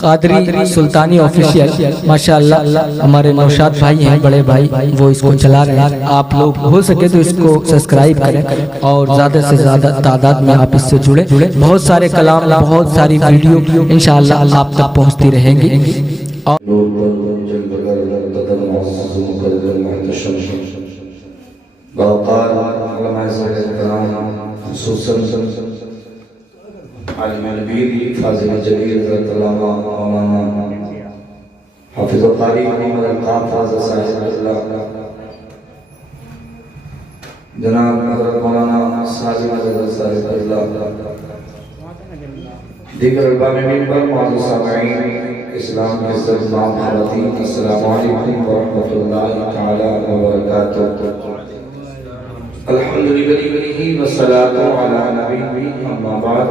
قادری سلطانی official ماشاءاللہ ہمارے نوشاد بھائی ہیں بڑے بھائی، وہ اس کو چلا رہے ہیں۔ آپ لوگ ہو سکے تو اس کو سبسکرائب کریں اور زیادہ سے زیادہ تعداد میں آپ اس سے جڑیں۔ بہت سارے کلام، بہت ساری ویڈیو انشاءاللہ آپ تک پہنچتی رہیں گی۔ عالم نبی فاضل جلیل رضی اللہ عنہ حافظ قاری محمد القاف فاضل صاحب اللہ جناب حضرت مولانا ساجد رضی صاحب اللہ دیگر ارباب منبر معزز سامعین اسلام کے سلام خواتین السلام علیکم ورحمۃ اللہ تعالی وبرکاتہ۔ الحمدللہ والصلاة علی نبی اما بعد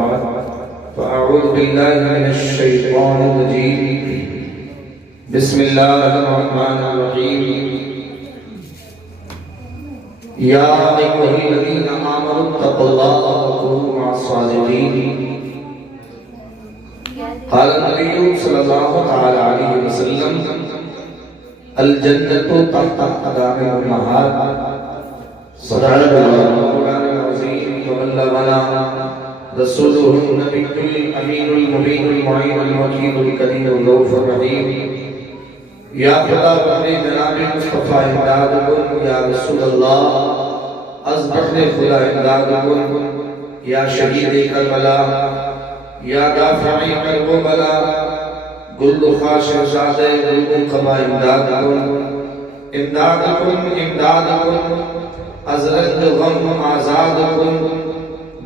فأعوذ بالله من الشيطان الرجيم بسم الله الرحمن الرحيم يا أيها الذين آمنوا اتقوا الله وكونوا مع الصادقين قال النبي صلى الله تعالى عليه وسلم الجنة تحت أقدام الأمهات صدق الله العظيم وبلغنا رسوله النبي الأمين المبين المعين الوكيل الكريم الرؤوف الرحيم یا خدا بہنے جناب مصطفیٰ امداد کن یا رسول اللہ از بہنے خدا امداد کن یا شہید کربلا یا دافعی کرب و بلا گل خاش رشاد گل قبا امداد کن امداد کن امداد کن از رنج غم آزاد کن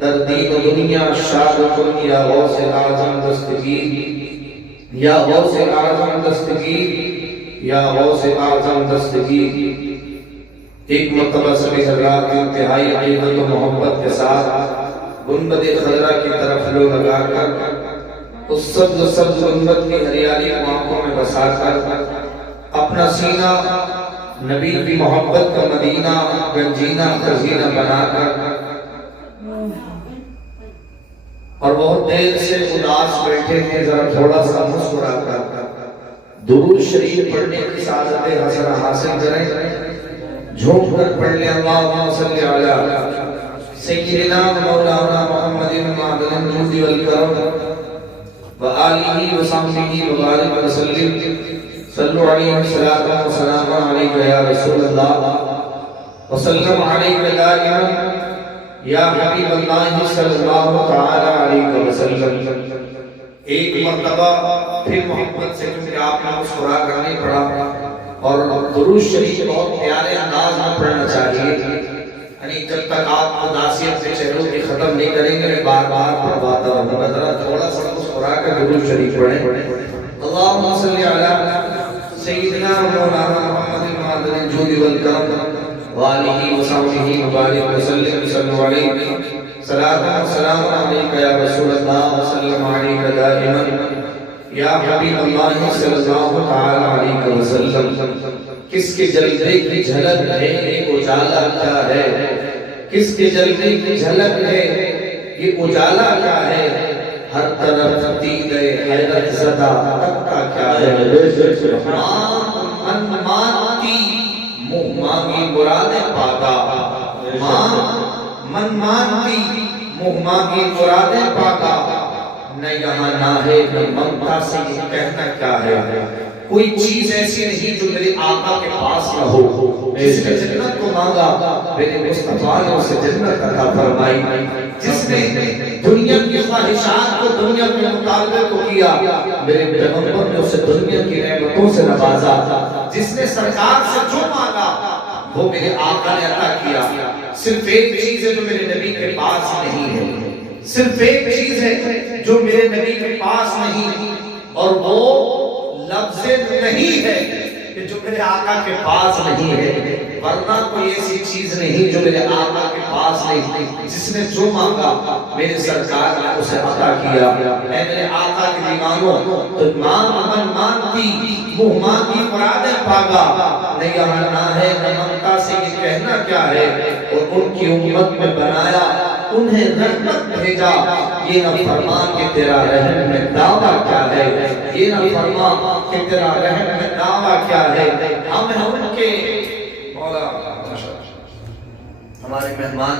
در دین دنیا شاد کن یا غوث اعظم دستگیر یا غوث اعظم دستگیر یا غوث اعظم دستگیر۔ ایک مرتبہ سبھی حضرات انتہائی عقیدت و محبت کے ساتھ گنبد خضرا کی طرف لو لگا کر اس سبز سبز گنبد کی ہریالی کو آنکھوں میں بسا کر اپنا سینہ نبی کی محبت کا مدینہ گنجینہ خزینہ بنا کر اور بہت دیر سے اداس بیٹھے تھے، ذرا تھوڑا سا مسکرا کر درود شریف پڑھنے کی سعادت حسن حاصل کریں۔ جھوم کر پڑھ لیں اللہم صلی علی سیدنا مولانا محمد معدن الجود والکرم وآلہ وصحبہ وبارک وسلم صلو علیہ الصلاۃ والسلام علیک یا رسول اللہ وسلم علیک دائما یا حبیب اللہ صلی اللہ تعالی علیہ وسلم۔ ایک مرتبہ پھر محبت سے کیونکہ آپ نے مسکرا کر نہیں پڑھا اور درود شریف بہت پیارے انداز میں پڑھنا چاہیے، یعنی جب تک آپ اداسیت سے چہروں کی ختم نہیں کریں گے بار بار پڑھواتا ہوں، ذرا تھوڑا سا مسکرا کر درود شریف پڑھیں۔ اللہم صلی علی سیدنا مولانا محمد معدن الجود والکرم وآلہ وصحبہ وبارک وسلم صلو علیہ صلاۃ و سلام علیک یا رسول اللہ وسلم علیک دائما یا حبیب اللہ صلی اللہ تعالی علیہ وسلم۔ کس کے جلوے کی جھلک ہے یہ اجالا کیا ہے، کس کے جلوے کی جھلک ہے یہ اجالا کیا ہے، ہر طرف دید حیرت زدہ تکتا کیا ہے، من مانتی منہ مانگی مراد پاگا، من مانتی منہ مانگی مراد پاگا، نہ یہاں نہ ہے نہ ممتا سے یہ کہنا کیا ہے۔ کوئی چیز ایسی نہیں جو میرے آقا کے پاس نہ ہو، جس نے جنت کو مانگا میرے مصطفیٰ نے اسے جنت عطا فرمائی، جس نے دنیا کی خواہشات کو دنیا کے مطالبے کو کیا میرے پیغمبر نے اسے دنیا کی نعمتوں سے نوازا، جس نے سرکار سے جو مانگا وہ میرے آقا نے عطا کیا۔ صرف ایک چیز ہے جو میرے نبی کے پاس نہیں ہے، صرف ایک چیز ہے جو میرے نبی کے پاس نہیں، اور وہ لفظ نہیں ہے کہ جو میرے آقا کے پاس نہیں ہے، ورنہ کوئی ایسی چیز نہیں جو میرے آقا کے پاس نہیں، جس نے جو مانگا میرے سرکار نے اسے عطا کیا۔ اے میرے آقا کے دیوانوں، تو من مانتی منہ مانگی مراد پاگا، نہ یہاں نہ ہے نہ ممتا سے یہ کہنا کیا ہے، اور ان کی امت میں بنایا انہیں رحمت بھیجا، یہ نہ فرمان کہ تیرا رحم میں دعویٰ کیا ہے، یہ نہ فرما کہ تیرا رحم میں دعویٰ کیا ہے. ہم ہیں ان کے مولا. ہمارے مہمان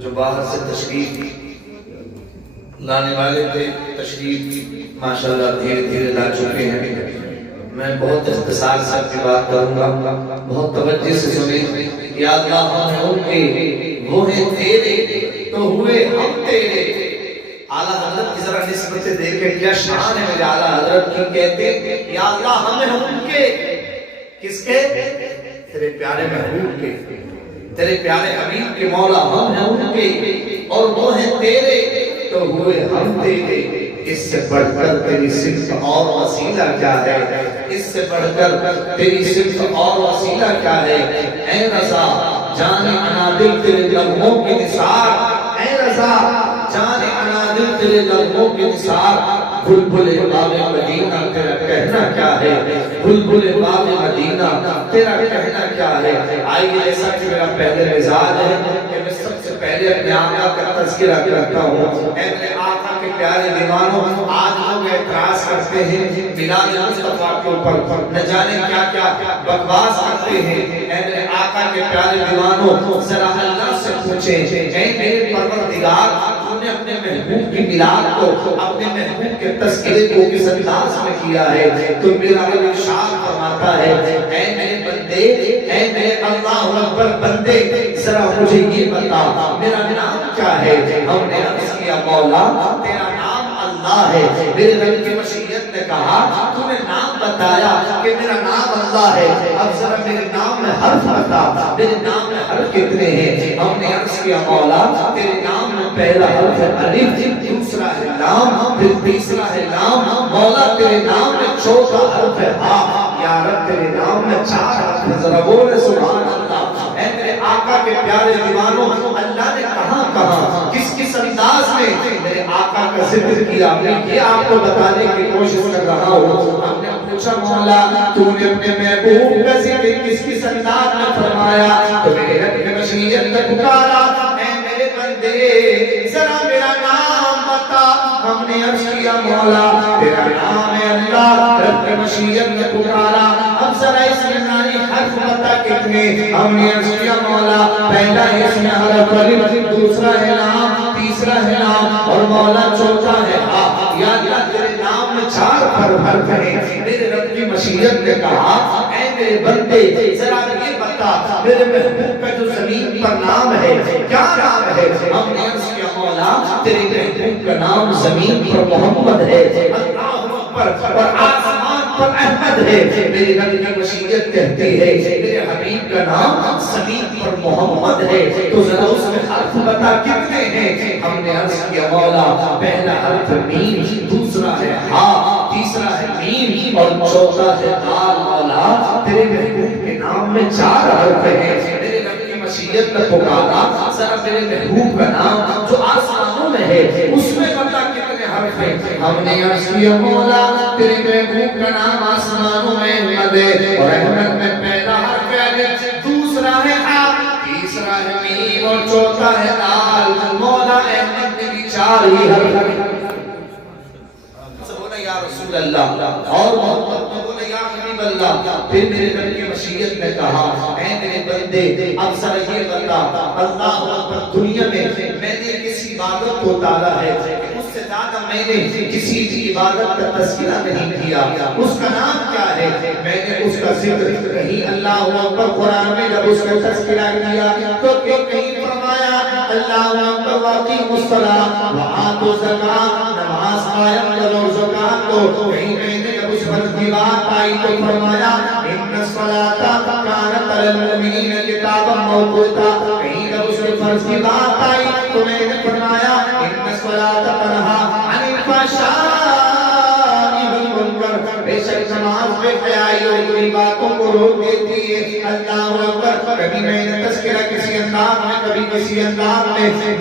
جو باہر سے تشریف لانے والے تھے، تشریف ماشاءاللہ دھیرے دھیرے لا چکے ہیں. میں بہت اختصار سے اپنی بات کروں گا، بہت توجہ سے سنیں. یا اللہ ہم ہیں ان کے، وہ ہیں تیرے تو ہوئے ہم تیرے. اعلیٰ حضرت کی ذرا نسبت سے دیکھیں کیا شان ہے میرے اعلیٰ حضرت کی. کہتے یا اللہ ہم ہیں ان کے، کس کے؟ تیرے پیارے محبوب کے، تیرے پیارے حبیب کے. مولا ہم ہیں ان کے اور وہ ہیں تیرے تو ہوئے ہم تیرے. اس سے بڑھ کر تیری صفت اور وسیلہ کیا ہے؟ اس سے بڑھ کر تیری صفت اور وسیلہ کیا ہے؟ اے رضا جان انادل تیرے لبوں کے نثار، اے رضا جان انادل تیرے لبوں کے نثار. بلبل باب مدینہ تیرا کہنا کیا ہے؟ بلبل باب مدینہ تیرا کہنا کیا ہے؟ آئیے جیسا کہ میرا پہلے مزاج ہے کہ میں سب سے پہلے اپنے آقا کا تذکرہ کرتا ہوں. اے میرے آقا کے پیارے دیوانوں، آج لوگ اعتراض کرتے ہیں میلاد مصطفیٰ کے اوپر، نہ جانے کیا کیا بکواس کرتے ہیں. اے میرے آقا کے پیارے دیوانوں، ذرا اللہ سے پوچھیں اے میرے پروردگار تو نے اپنے محبوب کی میلاد کو، اپنے محبوب کے تذکرے کو کس انداز میں کیا ہے؟ تو میرا رب ارشاد فرماتا ہے اے میرے بندے، اے میرے اللہ اکبر بندے، ذرا مجھے یہ بتا میرا نام کیا ہے؟ ہم نے عرض کیا مولا تیرا نام اللہ ہے. میرے رب کی مشیت نے کہا تو نے نام بتایا کہ میرا نام اللہ ہے، اب ذرا میرے نام میں حرف بتا، میرے نام میں حرف کتنے ہیں؟ ہم نے عرض کیا مولا تیرے نام میں پہلا حرف ہے الف، دوسرا ہے لام، پھر تیسرا ہے لام. مولا تیرے نام میں چوتھا حرف ہے ہا. یا رب تیرے نام میں 4 حرف ہیں، ذرا بولے سبحان اللہ. اے میرے آقا کے پیارے دیوانوں، اللہ نے کہاں کہاں کس انداز میں میرے آقا کا ذکر کیا، یہ آپ کو بتانے کی کوشش کر رہا ہوں. ہم نے پوچھا مولا تو نے اپنے محبوب کا ذکر کس انداز میں فرمایا؟ تو میرے رب کی مشیت نے پکارا اے میرے بندے ذرا میرا نام بتا. ہم نے عرض کیا مولا تیرا نام ہے اللہ. رب کی مشیت نے پکارا اب ذرا اس میں ناری حرف بتا کتنے؟ ہم نے عرض کیا مولا پہلا اس میں حرف الف، دوسرا ہے لام، تیسرا ہے لام اور مولا چوتھا ہے ہا. یا اللہ تیرے نام میں 4 حرف ہیں. میرے رب کی مشیت نے کہا اے میرے بندے ذرا یہ بتا میرے محبوب کا جو زمین پر نام ہے کیا نام ہے؟ ہم نے عرض کیا مولا تیرے محبوب کا نام زمین پر محمد ہے، اللہ اکبر، اور آسمان پر احمد ہے. میرے رب کی مشیت کہتی ہے میرے حبیب کا نام زمین پر محمد ہے. تو ذرا اس میں حرف بتا کتنے ہیں؟ ہم نے عرض کیا مولا پہلا حرف میم، دوسرا ہے ہا، تیسرا ہے میم اور چوتھا ہے دال. مولا تیرے محبوب کے نام میں 4 حرف ہیں. میرے رب کی مشیت نے پکارا ذرا میرے محبوب کا نام جو آسمانوں میں ہے اس میں بتا کتنے حرف ہیں؟ ہم نے عرض کیا مولا تیرے محبوب کا نام آسمانوں میں احمد ہے اور احمد میں پہلا حرف ہے، دوسرا ہے ہا، تیسرا ہے میم اور چوتھا ہے دال. مولا احمد میں بھی 4 ہی حرف ہیں. بولا یا رسول اللہ اور محمد نے بولا یا حبیب اللہ. پھر میرے رب کی مشیت نے کہا اے میرے بندے اب ذرا یہ بتا اللہ اکبر دنیا میں میں نے کسی عبادت کو ڈالا ہے اس سے زیادہ میں نے کسی بھی عبادت کا تذکرہ نہیں کیا. اس کا نام کیا ہے؟ میں نے اس کا ذکر کہیں اللہ اکبر قرآن میں جب اس کا تذکرہ کیا تو کہیں فرمایا اللہ اکبر واقیم الصلاۃ وآتوا الزکاۃ، نماز قائم کرو زکات دو. کہیں میں نے جب اس فرض کی بات آئی تو فرمایا ان الصلاۃ کانت علی المؤمنین کتابا موقوتا. کہیں جب اس فرض کی بات آئی تو میں نے فرمایا ان الصلاۃ تنہا عن الفحشاء والمنکر. بے شک نماز بے حیائی اور بری باتوں کو روک دیتی ہے. اللہ اکبر. کبھی میں نے تذکرہ کسی انداز میں کبھی کسی انداز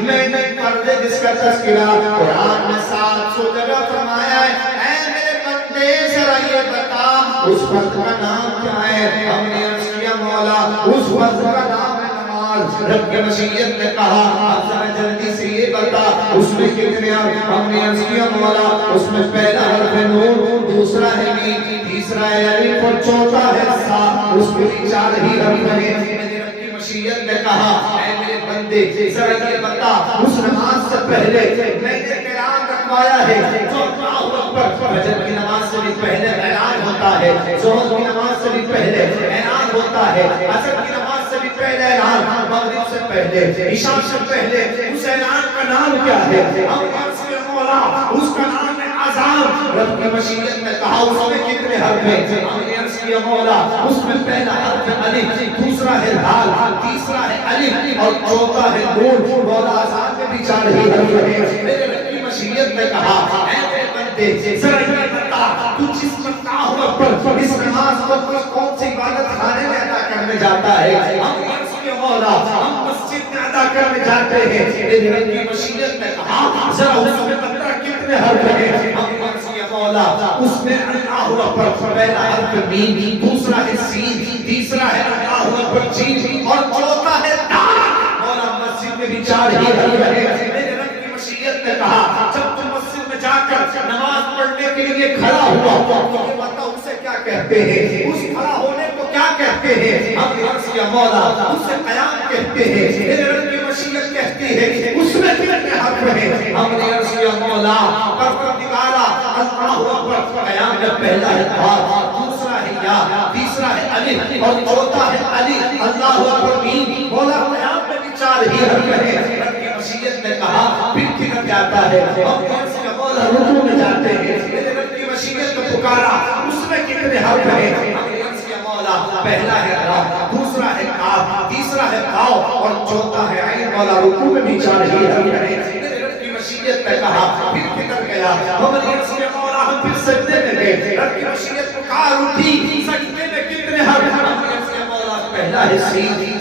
میں نے فرض جس کا تذکرہ قرآن میں 700 جگہ فرمایا ہے. اے میرے بندے ذرا یہ بتا اس فرض کا نام کیا ہے؟ ہم نے عرض کیا مولا اس فرض کا نام ہے نماز. رب کی مشیت نے کہا اب ذرا جلدی سے یہ بتا اس میں کتنے حرف؟ ہم نے عرض کیا مولا اس میں پہلا حرف ہے نون، دوسرا ہے میم، تیسرا ہے الف اور چوتھا ہے سا، اس میں بھی 4 ہی حرف ہیں۔ میرے رب کی مشیت نے کہا اے میرے بندے ذرا یہ بتا اس نماز سے پہلے میں نے اعلان رکھوایا ہے جو اللہ اکبر فجر کی نماز سے بھی پہلے اعلان ہوتا ہے، ظہر کی نماز سے بھی پہلے اعلان ہوتا ہے، عصر کی نماز سے بھی پہلے اعلان، مغرب سے پہلے، عشاء سے پہلے، اس اعلان کا نام کیا ہے؟ ہم عرض کے مولا اس کا نام ہے اذان۔ رب کی مشیت نے کہا اس میں کتنے حرف ہیں؟ ہم نے عرض کیا مولا اس میں پہلا حرف ہے الف، دوسرا ہے دال، تیسرا ہے الف اور چوتھا ہے نون۔ مولا اذان میں بھی 4 ہی حرف ہیں۔ میرے رب کی مشیت نے کہا اے میرے بندے ذرا یہ بتا تو جس اللہ اکبر اس نماز کو کون سی عبادت خانے میں ادا کرنے جاتا ہے؟ ہم عرض کیا مولا ہم مسجد میں ادا کرنے جاتے ہیں۔ میرے رب کی مشیت نے کہا ذرا اس میں بتا کتنے حرف ہیں؟ ہم عرض کیا مولا اس میں اللہ اکبر پہلا حرف میم، دوسرا ہے سین، تیسرا ہے اللہ اکبر جیم اور چوتھا ہے دال۔ مولا مسجد میں بھی 4 ہی حرف ہیں۔ میرے رب کی مشیت نے کہا جب تم مسجد میں جا کر نماز پڑھنے کے لیے کھڑا ہوا تو یہ بتاؤ اسے کیا کہتے ہیں؟ اس کھڑا ہونے کو کیا کہتے ہیں؟ ہم نے عرض کیا مولا اسے قیام کہتے ہیں۔ میرے رب کی مشیت کہتی ہے اس میں کتنے حرف ہیں؟ ہم نے عرض کیا مولا پروردگارا اللہ اکبر قیام میں پہلا ہے ہا، دوسرا ہے یا، تیسرا ہے الف اور چوتھا ہے الف، اللہ اکبر میم۔ مولا قیام میں بھی 4 ہی حرف ہیں۔ رب کی مشیت نے کہا پھر کدھر جاتا ہے؟ ہم نے عرض کیا مولا رکوع میں جاتے ہیں۔ میرے رب کی مشیت نے پکارا اس میں کتنے حرف ہیں؟ ہم نے عرض کیا مولا پہلا ہے را، دوسرا ہے کاف، تیسرا ہے قاف اور چوتھا ہے عین۔ مولا رکوع میں بھی 4 ہی حرف ہیں۔ میرے رب کی مشیت نے کہا پھر کدھر گیا؟ ہم نے عرض کیا مولا ہم پھر سجدے میں گئے۔ رب کی مشیت پکار اٹھی سجدے میں کتنے حرف؟ ہم نے عرض کیا مولا پہلا ہے سین،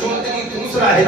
دوسرا ہے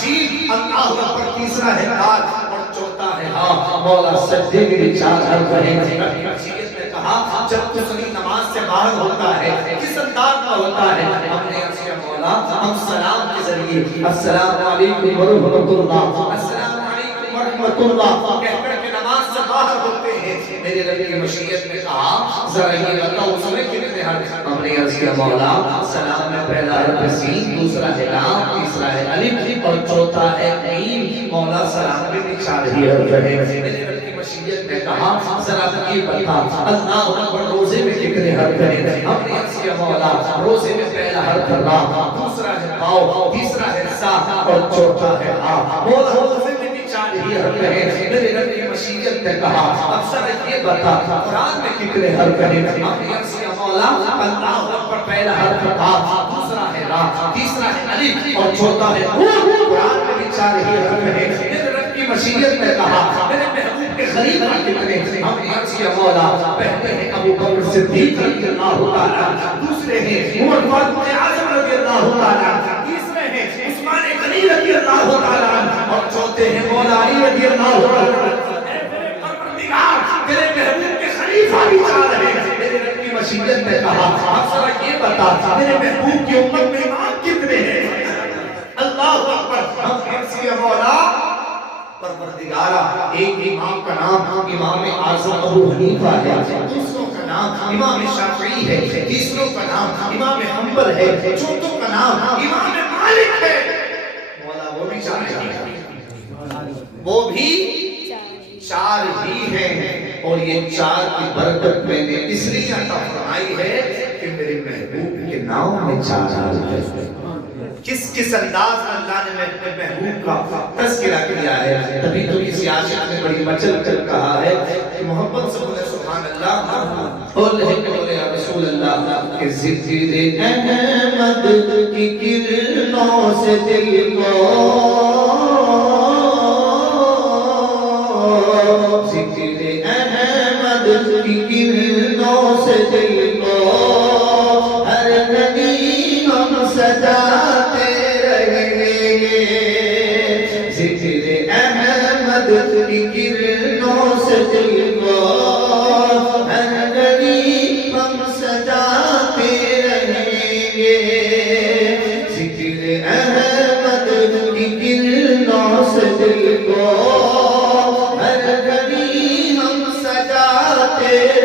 جیم، اللہ اکبر، تیسرا ہے دال اور چوتھا ہے ہا۔ مولا سجدے میں بھی 4 حرف ہیں۔ رب کی مشیت نے کہا جب تو سنی نماز سے باہر ہوتا ہے کس انداز میں ہوتا ہے؟ ہم نے عرض کیا مولا ہم سلام کے ذریعے السلام علیکم ورحمۃ اللہ، السلام علیکم ورحمۃ اللہ کہہ کر کے نماز سے باہر ہوتے ہیں۔ میرے رب کی مشیت نے کہا ذرا یہ بتاؤ اس میں کتنے حرف؟ ہم نے عرض کیا مولا سلام میں پہلا حرف سین، دوسرا ہے لام، تیسرا ہے الف اور چوتھا ہے میم۔ مولا سلام میں بھی 4 ہی حرف ہیں۔ میرے رب کی مشیت نے کہا ذرا یہ بتا اللہ اکبر روزے میں کتنے حرف ہیں؟ ہم نے عرض کیا مولا روزے میں پہلا حرف را، دوسرا ہے قاف، تیسرا ہے سا اور چوتھا ہے آ۔ مولا روزے میں بھی 4 ہی حرف ہیں۔ میرے رب کی مشیت نے کہا اب ذرا یہ بتا قرآن میں کتنے حرف ہیں؟ ہم نے عرض کیا مولا اللہ اکبر پہلا حرف قاف، دوسرا ہے را، تیسرا ہے الف اور چوتھا ہے نون۔ قرآن میں بھی 4 ہی حرف ہیں۔ میرے رب کی مشیت نے کہا میرے محبوب کے خلیفہ کتنے؟ ہم نے عرض کیا مولا پہلے ہیں ابو بکر صدیق رضی اللہ تعالیٰ، دوسرے ہیں عمر فاروق اعظم رضی اللہ تعالیٰ، تیسرے ہیں عثمان غنی رضی اللہ تعالیٰ اور چوتھے ہیں مولا علی رضی اللہ تعالیٰ۔ تیرے محبوب کے خلیفہ بھی 4 ہیں۔ میرے رب کی مشیت نے کہا اب ذرا یہ بتا میرے محبوب کی امت میں امام کتنے ہیں؟ اللہ اکبر۔ ہم عرض کیا مولا پروردگارا ایک امام کا نام امام اعظم ابو حنیفہ ہے، دوسروں کا نام امام شافعی ہے، تیسروں کا نام امام حنبل ہے، چوتھوں کا نام امام مالک ہے۔ مولا وہ بھی 4 ہی ہیں اور یہ 4 کی برکت میں نے اس لیے عطا فرمائی ہے کہ میرے محبوب کے نام میں 4 حرف ہیں۔ کس انداز میں اللہ نے اپنے محبوب کا تذکرہ کیا ہے، تبھی تو کسی عاشق نے بڑی مچل کر کہا ہے کہ محبت سے بولے سبحان اللہ، بولے یا رسول اللہ کہ ذکر احمد کی کرنوں سے دل کو، ذکر احمد کی کرنوں سے دل کو ہر ندیم ہم سجاتے رہیں گے، ذکر احمد کی کرنوں سے دل کو ہر ندیم ہم سجاتے رہیں گے، ذکر احمد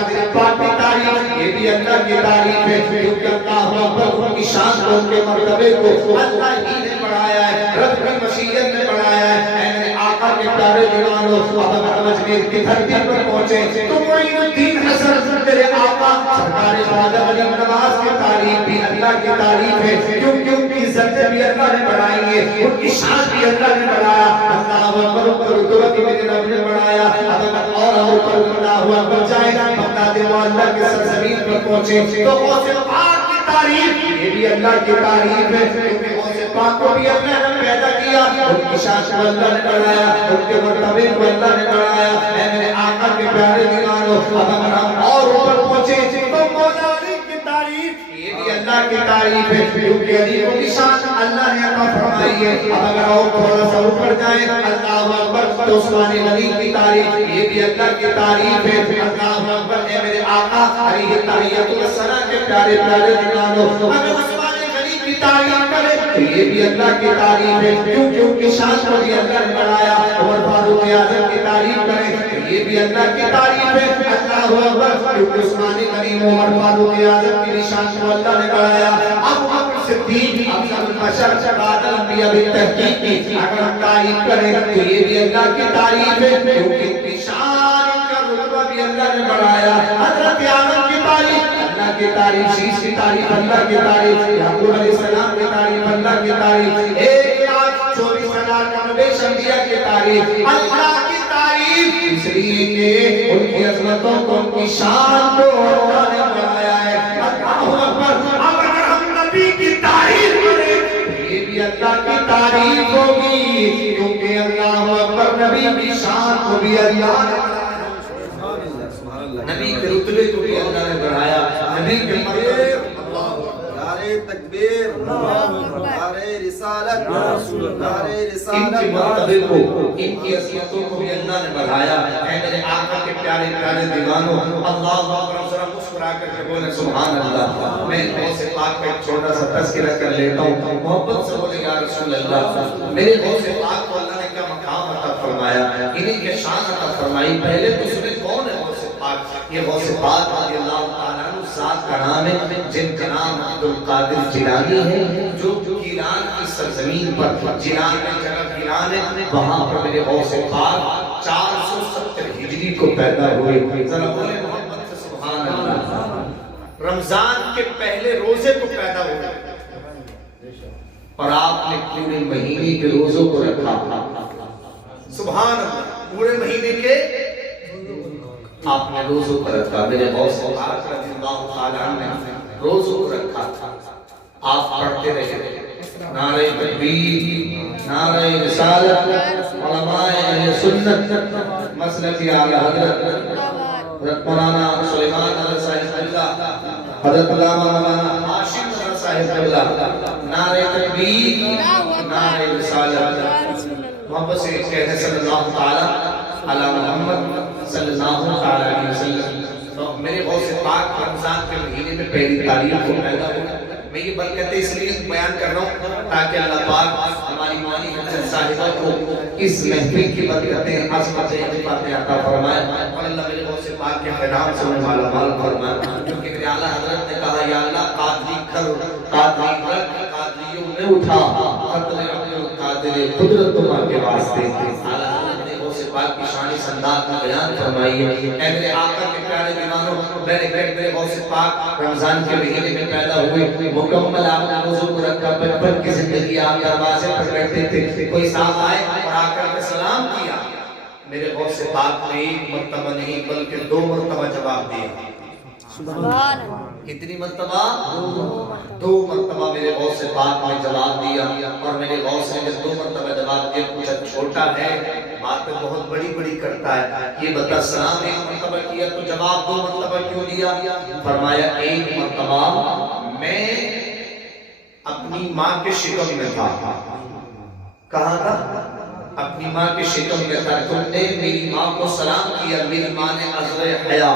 قادر پاک کی تعریف یہ بھی اللہ کی تعریف ہے کیونکہ اللہ اکبر ان کی شان کو ان کے مرتبے کو اللہ ہی نے بڑھایا ہے رب کی مشیت نے بڑھایا ہے اے میرے آقا کے پیارے دیوانوں اب اگر اجمیر کی دھرتی پر پہنچے تو معین الدین حسن تیرے آقا سرکار خواجہ علی نواز کی تعریف بھی اللہ کی تعریف ہے کیونکہ ان کی عزت بھی اللہ نے بڑھائی ہے ان کی شان بھی اللہ نے بڑھایا اللہ اکبر پر رتبہ بھی میرے رب نے بڑھایا اب اگر اور پر بنا ہوا بن جائے گا بغداد معلیٰ کے سرزمین پر پہنچے تو غوث پاک کی تعریف یہ بھی اللہ کی تعریف ہے کیونکہ غوث پاک کو بھی اللہ نے پیدا کیا ان کی شان کو اللہ نے بڑھایا ان کے مرتبے کو اللہ نے بڑھایا اے میرے آقا کے پیارے دیوانوں اب اگر ہم اور اوپر پہنچے تو مولا علی کی تعریف یہ بھی اللہ کی تعریف ہے کیونکہ علی کو نشان اللہ نے عطا فرمائی ہے اب اگر اور تھوڑا سا اوپر جائیں اللہ اکبر تو عثمان غنی کی تعریف یہ بھی اللہ کی تعریف ہے اللہ اکبر اے میرے آقا علیہ تحیۃ الثنا کے پیارے پیارے دیوانوں اگر عثمان غنی کی تعریف کرے تو یہ بھی اللہ کی تعریف ہے کیونکہ ان کی شان کو بھی اللہ نے بڑھایا عمر فاروق اعظم کی تعریف کرے تو یہ بھی اللہ کی تعریف ہے اللہ اکبر کیونکہ عثمان غنی عمر فاروق اعظم کی شان کو اللہ نے بڑھایا ابو بکر صدیق افضل البشر بعد الانبیاء بالتحقیق کی اگر ہم تعریف کریں تو یہ بھی اللہ کی تعریف ہے کیونکہ ان کی شان کا رتبہ بھی اللہ نے بڑھایا حضرت آدم کی تعریف اللہ کی تعریف شیش کی تعریف اللہ کی تعریف یعقوب علیہ السلام کی تعریف اللہ کی تعریف 1,24,000 کمبیش انبیاء کی تعریف اللہ کی تعریف اس لیے کہ ان کی عظمتوں کو ان کی شان کو اللہ نے بڑھایا ہے اللہ اکبر اب اگر ہم نبی کی تعریف کریں یہ بھی اللہ کی تعریف ہوگی کیونکہ اللہ اکبر نبی کی شان کو بھی اللہ نے بڑھایا نبی کے رتبے کو بھی اللہ نے بڑھایا نبی کے مرتبے نعرہ تکبیر نعرہ رسالت نعرہ رسالت ان کے مرتبے کو ان کی عظمتوں کو بھی اللہ نے بڑھایا اے میرے آقا کے پیارے پیارے دیوانوں اللہ اکبر ذرا مسکرا کر کے بولیں سبحان اللہ میں غوث پاک کا ایک چھوٹا سا تذکرہ کر لیتا ہوں محبت سے بولیں یا رسول اللہ میرے غوث پاک کو اللہ نے کیا مقام عطا فرمایا انہیں کیا شان عطا فرمائی پہلے تو سنے کون ہے غوث پاک یہ غوث پاک رضی اللہ تعالیٰ عنہ ذات کا نام ہے جن کا نام عبد القادر جیلانی ہے جو گیلان کی سرزمین پر جیلان میں جگہ گیلان ہے وہاں پر میرے غوث پاک 470 ہجری کو پیدا ہوئے ذرا بولے محمد سے سبحان اللہ رمضان کے پہلے روزے کو پیدا ہوئے اور آپ نے پورے مہینے کے روزوں کو رکھا سبحان اللہ پورے مہینے کے آپ نے روزوں کو رکھا میرے غوث پاک رضی اللہ تعالیٰ عنہ نے روزوں کو رکھا آپ پڑھتے رہے نعرہ تکبیر نعرہ رسالت علماء اہل سنت مسلک اعلی حضرت مولانا سلیمان حضرت صاحب اللہ حضرت علامہ مولانا ہاشم حضرت صاحب اللہ نعرہ تکبیر نعرہ رسالت محبت سے کہتے صلی اللہ تعالی علی محمد صلی اللہ علیہ وسلم تو میرے غوث پاک رمضان کے مہینے میں پہلی تاریخ کو پیدا ہوا میں یہ برکتیں اس لیے بیان کر رہا ہوں تاکہ اللہ پاک ہماری مانی حضرت صاحبہ کو اس محفل کی برکتیں عظمتیں عطا عطا فرمائے اور اللہ میرے غوث پاک کے خیرات سے انہیں مالا مال فرمائے کیونکہ میرے اعلیٰ حضرت نے کہا یا اللہ قادری کر قادری رکھ قادریوں میں اٹھا قدر عبد القادر قدرت تمہاں کے واسطے اعلیٰ حضرت نے غوث پاک کی شانی سندات میں بیان فرمائی ہے اے میرے آقا کے پیارے دیوانوں میرے غوث پاک رمضان کے مہینے میں پیدا ہوئے مکمل آپ نے روزوں کو رکھا بچپن کی زندگی آپ دروازے پر بیٹھتے تھے کوئی صاحب آئے اور آ کر کے سلام کیا میرے غوث پاک نے ایک مرتبہ نہیں بلکہ 2 مرتبہ جواب دیا کتنی مرتبہ 2 مرتبہ میرے غوث پاک نے جواب دیا اور میرے غوث نے جب 2 مرتبہ جواب دیا پوچھا چھوٹا ہے بات تو بہت بڑی بڑی کرتا ہے یہ بتا سلام 1 مرتبہ کیا تو جواب 2 مرتبہ کیوں دیا فرمایا 1 مرتبہ میں اپنی ماں کے شکم میں تھا کہاں تھا اپنی ماں کے شکم میں تھا تم نے میری ماں کو سلام کیا میری ماں نے عذر حیا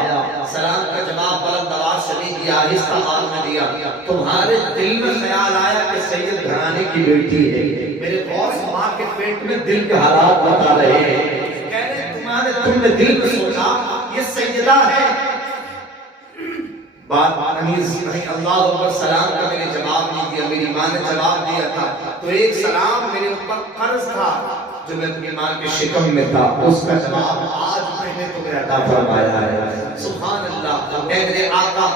سلام کا جواب بلند آواز سے نہیں دیا آہستہ آواز میں دیا تمہارے دل میں خیال آیا کہ سید گھرانے کی بیٹی ہے میرے غوث ماں کے پیٹ میں دل کے حالات بتا رہے ہیں کہہ رہے تم نے دل میں سوچا یہ سیدہ ہے بات نہیں اللہ اکبر سلام کا میں نے جواب نہیں دیا، میری ماں نے جواب دیا تھا، تو ایک سلام میرے اوپر قرض تھا جو میں اپنی ماں کے شکم میں تھا، اس کا جواب آج میں نے تمہیں عطا فرمایا ہے۔ سبحان اللہ، اے میرے آقا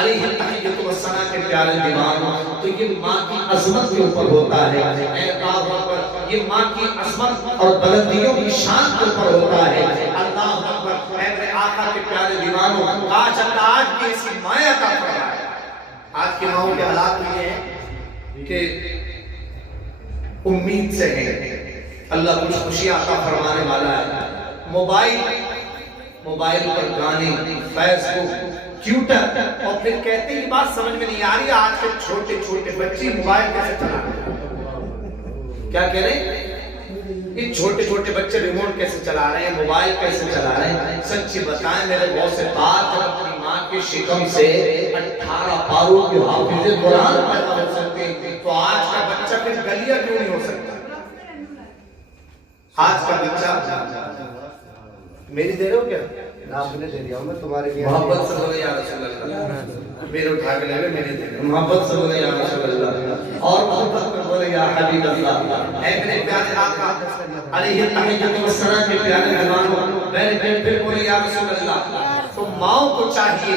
علیہ التحیۃ والثناء کے پیارے دیوان، تو یہ ماں کی عظمت کے اوپر ہوتا ہے، اے اللہ اکبر، یہ ماں کی عظمت اور بلندیوں کی شان کے اوپر ہوتا ہے۔ اللہ اکبر، اے میرے آقا کے پیارے دیوانوں، آج اللہ آج کی ایسی ماں عطا فرمائے۔ آج کی ماؤں کے حالات یہ ہیں کہ امید سے ہیں، اللہ کچھ خوشیاں عطا فرمانے والا ہے، موبائل پر گانے، فیس بک، ٹویٹر، اور پھر کہتے ہیں یہ بات سمجھ میں نہیں آ رہی آج کے چھوٹے چھوٹے بچے موبائل کیسے چلا رہے ہیں؟ کیا کہہ رہے ہیں؟ یہ چھوٹے چھوٹے بچے ریموٹ کیسے چلا رہے ہیں، موبائل کیسے چلا رہے ہیں؟ سچی بتائیں میرے غوث سے بات، جب اپنی ماں کے شکم سے 18 پاروں کے حافظ قرآن پیدا ہو سکتے ہیں، تو آج کا بچہ پھر گلیاں کیوں نہیں ہو سکتا؟ آج کا بچہ میری دے رہے ہو کیا؟ آپ نے دے دیا ہوں میں تمہارے لیے، محبت سے بولے یا رسول اللہ، میرے اٹھا کے لے میرے دے رہے، محبت سے بولے یا رسول اللہ، اور محبت میں بولے یا حبیب اللہ۔ اے میرے پیارے آقا علیہ التحیۃ والثناء کے پیارے دیوانوں، میرے پھر بولے یا رسول اللہ۔ تو ماؤں کو چاہیے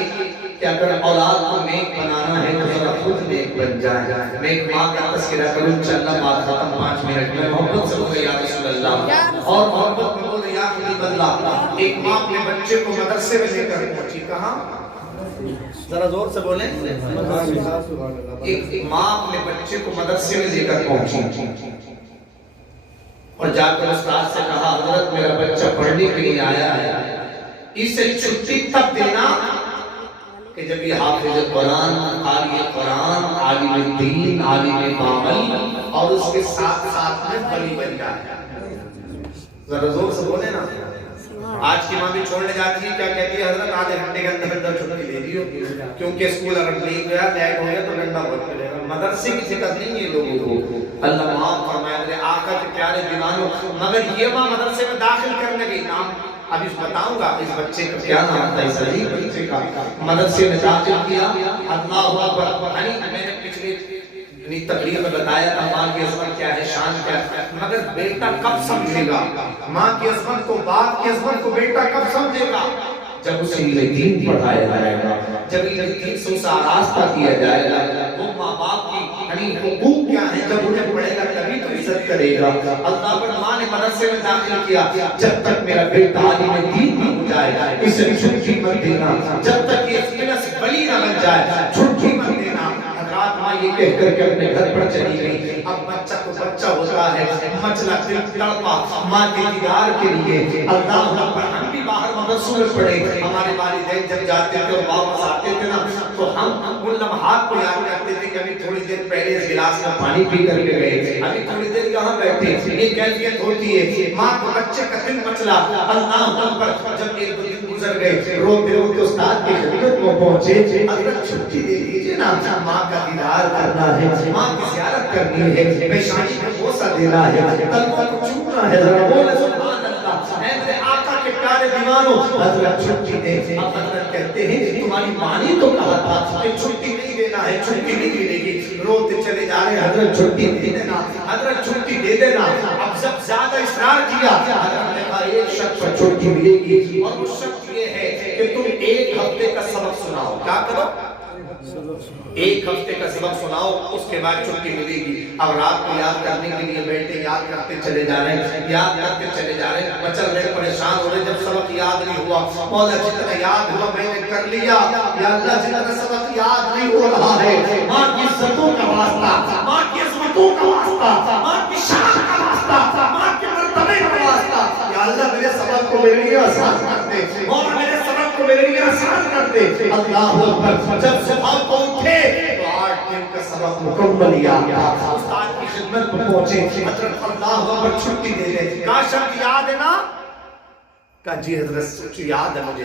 کہ اگر اولاد کو نیک بنانا ہے تو ذرا خود نیک بن جائے۔ میں ایک ماں کا تذکرہ کروں، انشاءاللہ بات ختم 5 منٹ میں، محبت سے بولے یا رسول اللہ، اور محبت میں بولے یا حبیب اللہ۔ ایک ماں اپنے بچے کو مدرسے میں لے کر پہنچی، کہاں؟ ذرا زور سے بولیں۔ ایک ماں اپنے بچے کو مدرسے میں لے کر پہنچی اور جا کر استاد سے کہا حضرت میرا بچہ پڑھنے کے لیے آیا ہے، اسے چھٹی تب دینا کہ جب یہ حافظ قرآن، قاری قرآن، عالم دین، عالم عمل، اور اس کے ساتھ ساتھ میں ولی بن جائے۔ ذرا زور سے بولے نا۔ آج کی ماں بھی چھوڑنے جاتی ہے، کیا کہتی ہے حضرت آدھے گھنٹے کے اندر چھٹی دے دیو، کیونکہ اسکول اگر نہیں گیا لیٹ ہو گیا تو ڈنڈا بہت ملے گا۔ مدرسے کی فکر نہیں ہے لوگوں کو، اللہ معاف فرمائے میرے آقا کے پیارے دیوانوں۔ مگر یہ ماں مدرسے میں داخل کرنے گئی، نام ابھی بتاؤں گا اس بچے کا کیا نام تھا، اس عجیب بچے کا، مدرسے میں داخل کیا۔ اللہ اکبر، میں نے پچھلے تقریر میں بتایا تھا ماں کی عظمت کیا ہے، شان کیا ہے، مگر بیٹا کب سمجھے گا ماں کی عظمت کو، باپ کی عظمت کو بیٹا کب سمجھے گا؟ جب اسے دین پڑھایا جائے گا، جب دین سے اسے آراستہ کیا جائے گا۔ وہ ماں باپ کی حقوق کیا ہے، جب انہیں پڑھے گا تبھی تو عزت کرے گا۔ اللہ پر ماں نے مدرسے میں داخل کیا، جب تک میرا بیٹا عالم دین نہ ہو جائے اسے چھٹی مت دینا، جب تک یہ فلس ولی نہ بن جائے چھٹی مت دینا۔ حضرات ماں یہ کہہ کر کے اپنے گھر پر چلی گئی۔ اب بچہ تو بچہ ہوتا ہے، مچلا دل تڑپا ماں کے دیدار کے لیے۔ اللہ اکبر، ہم بھی باہر مدرسوں میں پڑھے، ہمارے والدین جب جاتے تھے اور واپس آتے تھے نا تو ہم ان لمحات کو یاد کرتے تھے کہ ابھی تھوڑی دیر پہلے اس گلاس میں پانی پی کر کے گئے، ابھی تھوڑی دیر یہاں بیٹھے۔ یہ کیفیت ہوتی ہے ماں کو بچے کا دل مچلا۔ اللہ اکبر، جب ایک دو دن گزر گئے، روتے روتے استاد کی خدمت میں پہنچے، اگر چھٹی دے دیجیے نا، ماں کا دیدار کرنا ہے، ماں کی زیارت کرنی ہے، پیشانی میں بوسہ دینا ہے، تلووں کو چومنا ہے۔ ذرا بولے سبحان اللہ۔ اے میرے آقا کے پیارے دیوانوں، حضرت چھٹی دے۔ اب حضرت کہتے ہیں تمہاری ماں نے تو کہا تھا کہ چھٹی نہیں دینا ہے، چھٹی نہیں ملے گی۔ روتے چلے جا رہے، حضرت چھٹی دے دینا، حضرت چھٹی دے دینا۔ اب جب زیادہ اصرار کیا، حضرت نے کہا ایک شخص پر چھٹی ملے گی، اور وہ شخص یہ ہے کہ تم 1 ہفتے کا سبق سناؤ۔ کیا کرو؟ 1 ہفتے کا سبق سناؤ، اس کے بعد چھٹی ملے گی۔ اب رات کو یاد کرنے کے لیے بیٹھے، یاد کرتے چلے جا رہے ہیں، یاد کرتے چلے جا رہے ہیں، مچل رہے، پریشان ہو رہے۔ جب سبق یاد نہیں ہوا، مولا جتنا یاد ہوا میں نے کر لیا، یا اللہ جتنا سبق یاد نہیں ہو رہا ہے، ماں کی عزتوں کا واسطہ، ماں کی عظمتوں کا واسطہ، ماں کی شان کا واسطہ، ماں کے مرتبے کا واسطہ، یا اللہ میرے سبق کو میرے لیے آسان کر دے، مولا میرے سبق کو میرے لیے آسان کر دے۔ اللہ اکبر، جب صبح کو اٹھے تو 8 دن کا سبق مکمل یاد تھا۔ استاد کی خدمت میں پہنچے، حضرت اللہ اکبر چھٹی دے دے۔ کا شرط یاد ہے نا؟ کہا جی حضرت یاد ہے مجھے،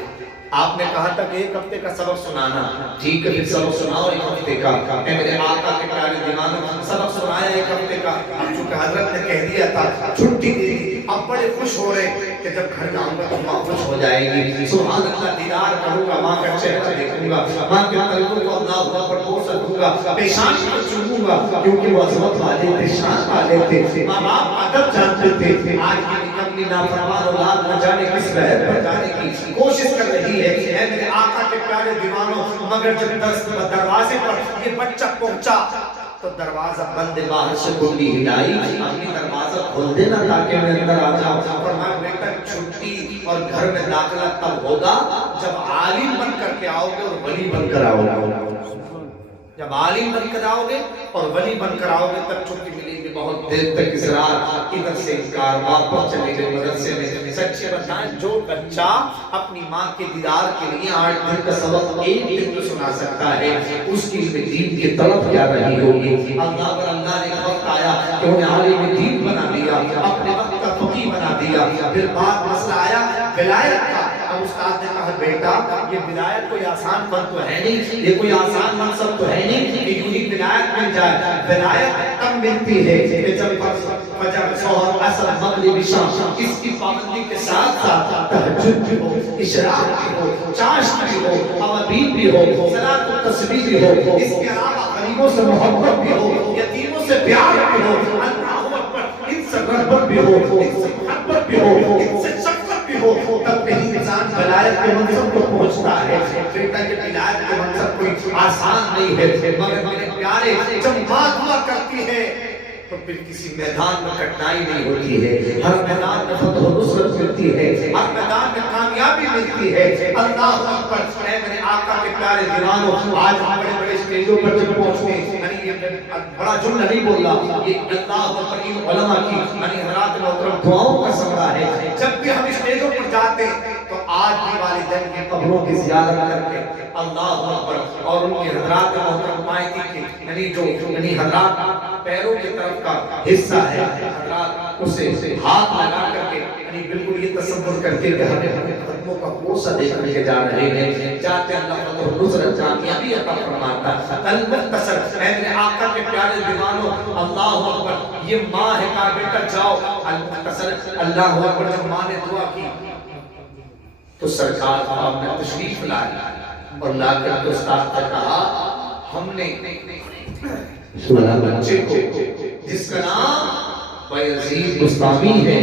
آپ نے کہا تھا کہ ایک ہفتے کا سبق سنانا، ٹھیک ہے پھر سبق سناؤ ایک ہفتے کا، اے میرے آقا کے پیارے دیوانوں سبق سنایا ایک ہفتے کا۔ اب چونکہ حضرت نے کہہ دیا تھا چھٹی دے دی، اب بڑے خوش ہو رہے کہ جب گھر جاؤں گا تو ماں خوش ہو جائے گی، سبحان اللہ، دیدار کروں گا، ماں کا چہرہ دیکھوں گا، ماں کے قلبوں کو اللہ پر بوسہ دوں گا، پیشان کو چوموں گا، کیونکہ وہ عظمت والے تھے، شان والے تھے، ماں باپ ادب جانتے تھے۔ آج کی نکملی نافرمان اولاد نہ جانے کس لہر پر جانے کی کوشش کر رہی ہے، اے میرے آقا کے پیارے دیوانوں، مگر جب دروازے پر یہ بچہ پہنچا تو دروازہ بند، باہر سے کنڈی ہلائی، اپنی دروازہ کھول دینا تاکہ میں اندر آ جاؤں، فرمایا بیٹا چھٹی اور گھر میں داخلہ تب ہوگا جب عالم بن کر کے آؤ گے اور ولی بن کر آؤ گے، جب عالم بن کر آؤ گے اور ولی بن کر آؤ گے تب چھٹی ملے گی۔ بہت دیر تک اصرار، ادھر سے انکار، واپس چلے گئے مدرسے میں۔ سچے بتائیں جو بچہ اپنی ماں کے دیدار کے لیے 8 دن کا سبق ایک دن میں سنا سکتا ہے، اس کی دین کی طلب کیا رہی ہوگی۔ اللہ پر اللہ نے وقت آیا کہ انہیں عالم دین بنا دیا، اپنے وقت کا فقیہ بنا دیا۔ پھر بعد مسئلہ آیا ولایت کا، اب استاد نے کہا بیٹا یہ ولایت کوئی آسان فن تو ہے نہیں، یہ کوئی آسان منصب تو ہے نہیں کہ یوں ہی ولایت مل جائے۔ ولایت تب ملتی ہے کہ جب فجر، ظہر، عصر، مغرب، عشاء اس کی پابندی کے ساتھ ساتھ تہجد بھی ہو، اشراق بھی ہو، چاشت بھی ہو، اوابین بھی ہو، صلاۃ التسبیح بھی ہو، اس کے علاوہ غریبوں سے محبت بھی ہو، یتیموں سے پیار بھی ہو، اللہ اکبر، ان سے رغبت بھی ہو، ان سے محبت بھی ہو، ان سے شفقت بھی ہو، تب کہیں انسان ولایت کے منصب کو پہنچتا ہے۔ بیٹا یہ ولایت کے منصب کوئی آسان نہیں ہے، مگر میرے پیارے جب ماں دعا کرتی ہے تو پھر کسی میدان میں کٹنائی نہیں ہوتی ہے، ہر میدان میں فتح و نصرت ملتی ہے، ہر میدان میں کامیابی ملتی ہے۔ اللہ اکبر، اے میرے آقا کے پیارے دیوانوں، آج ہم بڑے بڑے اسٹیجوں پر جب پہنچتے ہیں، یعنی یہ بڑا جملہ نہیں بول رہا، یہ اللہ اکبر ان علماء کی یعنی حضرات محترم دعاؤں کا ثمرہ ہے۔ جب بھی ہم اسٹیجوں پر جاتے ہیں تو آج بھی والدین کی قبروں کی زیارت کر کے اللہ اکبر اور ان کے حضرات محترم مائتی کے یعنی جو حضرات پیروں کی طرف کا حصہ ہے، حضرات اسے ہاتھ لگا کر کے یعنی بالکل یہ تصور کر کے کہ ہمیں اپنے قدموں کا بوسہ دے کر کے جا رہے ہیں، چاہتے اللہ فتح و نصرت کامیابی عطا فرماتا۔ المختصر، اے میرے آقا کے پیارے دیوانوں، اللہ اکبر، یہ ماں ہے کہا بیٹا جاؤ۔ المختصر، اللہ اکبر، جب ماں نے دعا کی تو سرکار آپ نے تشریف لایا اور لا کر کے استاد نے کہا ہم نے بچے کو جس کا نام بایزید بستامی ہے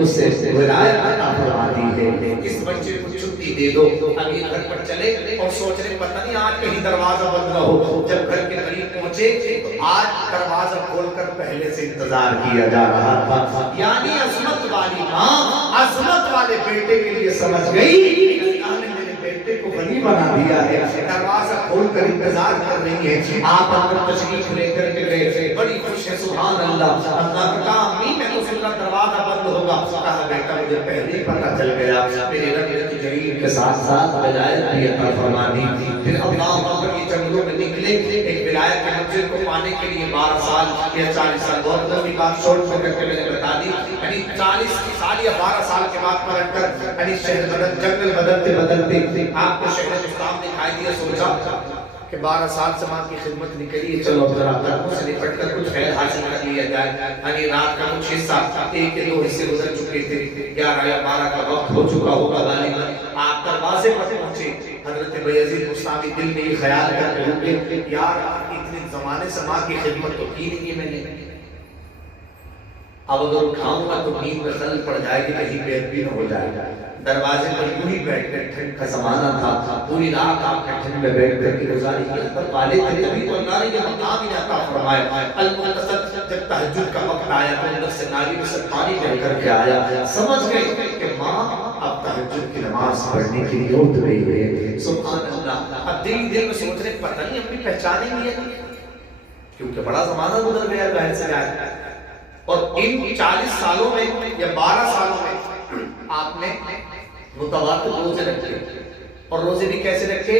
اسے ولایت عطا فرما دی ہے، اس بچے کو چھٹی دے دو، اب یہ گھر پر چلے اور سوچ رہے پتہ نہیں آج کہیں دروازہ بند نہ ہو۔ جب گھر کے قریب پہنچے تو آج دروازہ کھول کر پہلے سے انتظار کیا جا رہا تھا، یعنی عظمت والی ماں عظمت والے بیٹے کے لیے سمجھ گئی اللہ نے میرے بیٹے کو ولی بنا دیا ہے، دروازہ کھول کر انتظار کر رہی ہے۔ آپ اندر تشریف لے کر کے گئے، بڑی خوش ہے، سبحان اللہ۔ اللہ نے کہا امی میں تو سن رہا دروازہ بند ہوگا، کہا بیٹا مجھے پہلے ہی پتہ چل گیا، میرے رب جلیل کے ساتھ ساتھ ولایت بھی عطا فرما دی۔ پھر اللہ اکبر، یہ جنگلوں میں نکلے، ایک ولایت کے منزل کو پانے کے لیے 12 سال یا 40 سال، بہت لمبی بات شورٹ میں کر کے میں نے بتا دی، یعنی 40 سال یا 12 سال کے بعد پلٹ کر یعنی شہر بدل جنگل بدلتے بدلتے آپ کو شہر اسلام دکھائی دیا۔ سوچا کہ 12 سال سے ماں کی خدمت نکلی ہے، چلو ذرا گھروں سے نپٹ کر کچھ خیر حاصل کر لیا جائے، یعنی رات کا کچھ حصہ، ایک یا 2 حصے گزر چکے تھے، 11 یا 12 کا وقت ہو چکا ہوگا غالباً۔ آپ دروازے پر پہنچے، حضرت بایزید بستامی دل میں یہ خیال کر کے ہوگے یار اتنے زمانے سے ماں کی خدمت تو کی نہیں ہے میں نے، اب اگر اٹھاؤں گا تو نیند میں خلل پڑ جائے گی، کہیں بے ادبی نہ ہو جائے گا۔ دروازے پر یوں ہی بیٹھ کر، ٹھنڈ کا زمانہ تھا، پوری رات آپ نے ٹھنڈ میں بیٹھ کر کے گزاری، یہ پر والے تھے تبھی تو اللہ نے یہ مقام ہی عطا فرمایا۔ المختصر، جب تہجد کا وقت آیا تو اندر سے نالی میں سے پانی بہہ کر کے آیا، سمجھ گئے کہ ماں اب تہجد کی نماز پڑھنے کے لیے اٹھ رہی ہے، سبحان اللہ۔ اب دل دل میں سوچ رہے پتہ نہیں اپنی پہچان ہی نہیں ہے، کیونکہ بڑا زمانہ گزر گیا ظاہر سے جائے، اور ان 40 سالوں میں یا 12 سالوں میں آپ نے متواتر روزے رکھے، اور روزے بھی کیسے رکھے؟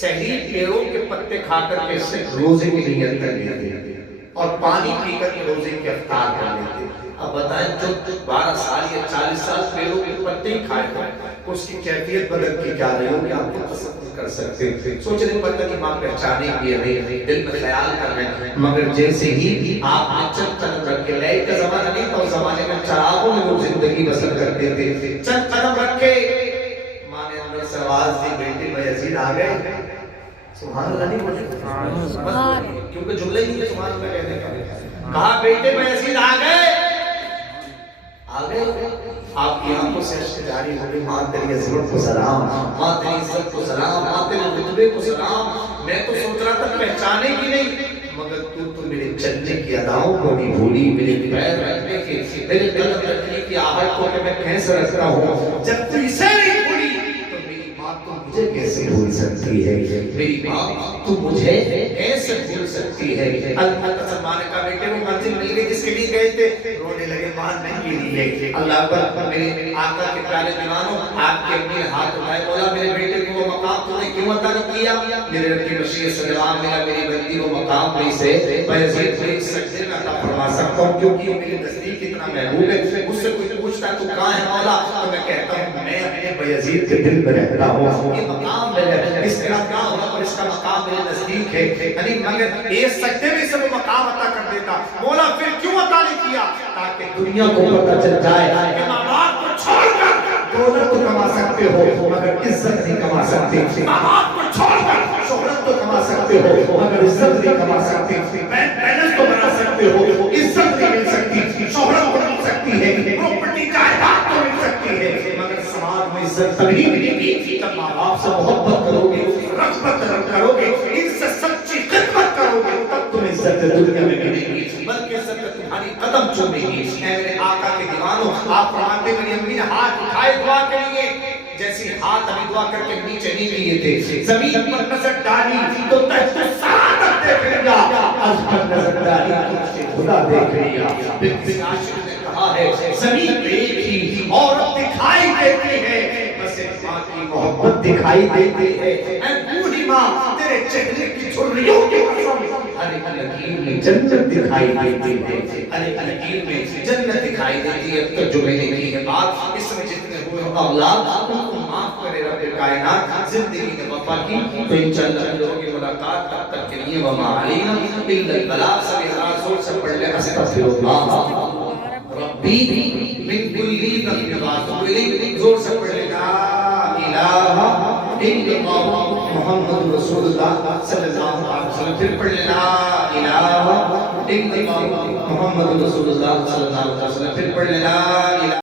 سحری پیڑوں کے پتے کھا کر کے سے روزے کی نیت کر لیتے اور پانی پی کر کے روزے کی افطار کر لیتے۔ اب بتائیں جو 12 سال یا 40 سال پیڑوں کے پتے ہی کھائے ہوئے اس کی کیفیت بدل کی کیا رہی ہوگی آپ کو تصور کر سکتے ہیں. سوچ رہے پتہ کی ماں پہچانے کی رہے دل میں خیال کر رہے ہیں مگر جیسے ہی آپ نے چند قدم رکھ کے لائٹ کا زمانہ نہیں تھا اس زمانے میں چراغوں میں لوگ زندگی بسر کرتے تھے. چند قدم رکھ کے ماں نے اندر سے آواز دی بیٹے بایزید آ گئے. سبحان اللہ نہیں بولے کیونکہ جملہ ہی نہیں ہے سبحان اللہ کہنے کا. کہا بیٹے بایزید آ گئے آپ کی آنکھوں سے اشک جاری ہو گئی. ماں تیری عظمت کو سلام, ماں تیری عزت کو سلام, ماں تیرے رتبے کو سلام. میں تو سوچ رہا تھا پہچانے کی نہیں مگر تو میرے چلنے کی اداؤں کو نہیں بھولی, میرے پیر رکھنے کی, میرے قدم رکھنے کی آہٹ کو کہ میں کیسے رکھتا ہوں. جب تو اسے نہیں بھولی تو میری ماں تو مجھے کیسے بھول سکتی ہے, میری ماں تو مجھے کیسے بھول سکتی ہے. اللہ سلمان کا بیٹے وہ منزل مل گئی جس کے لیے گئے تھے, رونے لگے ماں نہیں لیے. اللہ پر میرے آقا کے پیارے دیوانوں آپ کے اپنے ہاتھ اٹھائے بولا میرے بیٹے کو وہ مقام تو نے کیوں عطا کیا. میرے رب کی مشیت سے جواب ملا میری بندی وہ مقام نہیں سے بایزید کو ایک سجدے میں عطا فرما سکتا ہوں کیونکہ وہ میرے نزدیک اتنا محبوب ہے. مجھ سے کوئی پوچھتا تو کہاں ہے مولا تو میں کہتا ہوں میں اپنے بایزید کے دل میں رہتا ہوں. یہ مقام ہے اس کا کیا ہوگا اور اس کا مقام میرے نزدیک ہے. یعنی مگر ایک سجدے میں سے وہ مقام عطا کر دیتا. مولا پھر کیوں عطا نہیں کیا تاکہ دنیا کو پتہ چل جائے کہ ماں باپ کو چھوڑ کر دولت تو کما سکتے ہو مگر عزت نہیں کما سکتے. ماں باپ کو چھوڑ کر شہرت تو کما سکتے ہو مگر عزت نہیں کما سکتے. بینک بیلنس تو بنا سکتے ہو عزت نہیں مل سکتی. شہرت تو مل سکتی ہے, پراپرٹی جائیداد تو مل سکتی ہے مگر سماج میں عزت تبھی ملے گی جب ماں باپ سے محبت کرو گے, رغبت کرو گے, ان سے سچی خدمت کرو گے تب تمہیں عزت دنیا میں ملے گی بلکہ عزت تمہاری قدم چومے گی. اے میرے آقا کے دیوانوں آپ فرماتے میری امی نے ہاتھ اٹھائے دعا کے لیے جیسی ہاتھ ابھی دعا کر کے نیچے نہیں لیے تھے. زمین پر نظر ڈالی تو تحت سعادت دیکھ لیا, از پر نظر ڈالی تو خدا دیکھ لیا. بنت عاشق نے کہا ہے زمین پہ ایک ہی عورت دکھائی دیتی ہے بس ایک ماں کی محبت دکھائی دیتی ہے. اے بوڑھی ماں تیرے چہرے کی جھریوں کی قسم ہر ایک لکیر میں جنت دکھائی دیتی ہے, ہر ایک لکیر میں جنت دکھائی دیتی ہے. تو جو میں نے کی ہے بات اس میں جتنے ہوئے اولاد ان کو معاف کرے رب کائنات. زندگی نے وفا کی تو انشاءاللہ لوگوں کی ملاقات تب تک کے لیے وما علینا الا البلاغ. سبھی حضرات زور سے پڑھ لیں استغفر اللہ ربی من کل ذنب واتوب زور سے پڑھ لیں لا الہ الا اللہ محمد رسول اللہ صلی اللہ علیہ وسلم. پھر پڑھ لیں لا الہ الا اللہ محمد رسول اللہ صلی اللہ علیہ وسلم. پھر پڑھ لیں لا الہ